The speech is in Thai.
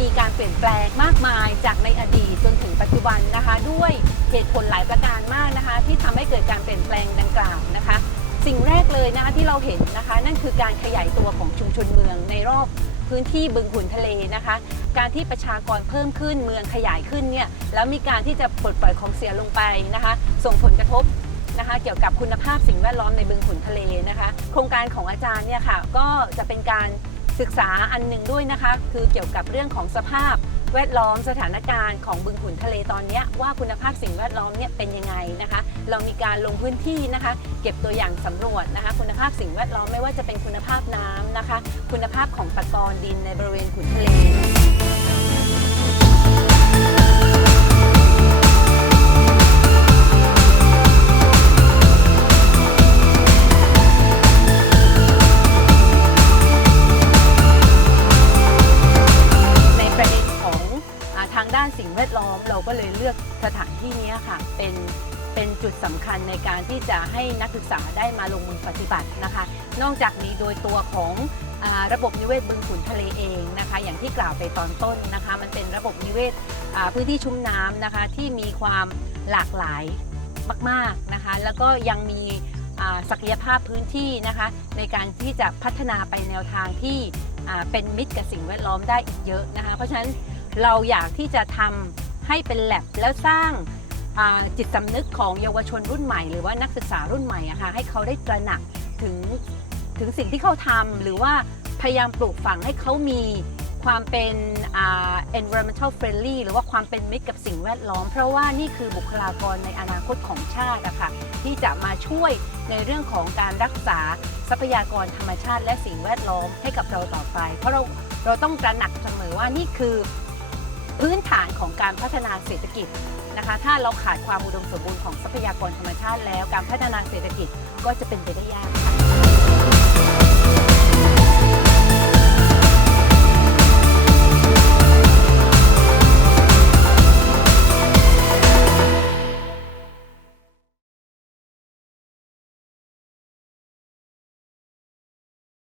มีการเปลี่ยนแปลงมากมายจากในอดีตจนถึงปัจจุบันนะคะ ด้วยเหตุผลหลายประการมากนะคะ ที่ทำให้เกิดการเปลี่ยนแปลงดังกล่าวนะคะ สิ่งแรกเลยนะคะที่เราเห็นนะคะ นั่นคือการขยายตัวของชุมชนเมืองในรอบพื้นที่บึงขุนทะเลนะคะ การที่ประชากรเพิ่มขึ้นเมืองขยายขึ้นเนี่ยแล้วมีการที่จะปลดปล่อยของเสียลงไปนะคะ ส่งผลกระทบนะคะ เกี่ยวกับคุณภาพสิ่งแวดล้อมในบึงขุนทะเลนะคะ โครงการของอาจารย์เนี่ยค่ะก็จะเป็นการ ศึกษาอันหนึ่งด้วยนะคะ คือเกี่ยวกับเรื่องของสภาพแวดล้อมสถานการณ์ของบึงขุนทะเลตอนนี้ว่าคุณภาพสิ่งแวดล้อมเนี่ยเป็นยังไงนะคะ เรามีการลงพื้นที่นะคะ เก็บตัวอย่างสำรวจนะคะ คุณภาพสิ่งแวดล้อมไม่ว่าจะเป็นคุณภาพน้ำนะคะ คุณภาพของตะกอนดินในบริเวณขุนทะเลางด้านสิ่งแวดล้อม เราก็เลยเลือกสถานที่นี้ค่ะ เป็นเป็นจุดสำคัญในการที่จะให้นักศึกษาได้มาลงมือปฏิบัตินะคะ นอกจากนี้โดยตัวของอระบบนิเวศบึงขุนทะเลเองนะคะ อย่างที่กล่าวไปตอนต้นนะคะ มันเป็นระบบนิเวศพื้นที่ชุ่มน้ำนะคะ ที่มีความหลากหลายมากๆนะคะ แล้วก็ยังมีศักยภาพพื้นที่นะคะ ในการที่จะพัฒนาไปแนวทางที่เป็นมิตรกับสิ่งแวดล้อมได้อีกเยอะนะคะ เพราะฉะนั้น เราอยากที่จะทำให้เป็นแลบแล้วสร้างจิตสำนึกของเยาวชนรุ่นใหม่ หรือว่านักศึกษารุ่นใหม่อะค่ะให้เขาได้ตระหนักถึงถึงสิ่งที่เขาทำหรือว่าพยายามปลูกฝังให้เขามีความเป็น environmental friendly หรือว่าความเป็นมิตรกับสิ่งแวดล้อม เพราะว่านี่คือบุคลากรในอนาคตของชาติอะค่ะที่จะมาช่วยในเรื่องของการรักษาทรัพยากรธรรมชาติและสิ่งแวดล้อมให้กับเราต่อไป เพราะเราเราต้องตระหนักเสมอว่านี่คือ พื้นฐานของการพัฒนาเศรษฐกิจนะคะ ถ้าเราขาดความอุดมสมบูรณ์ของทรัพยากรธรรมชาติแล้ว การพัฒนาเศรษฐกิจก็จะเป็นไปได้ยาก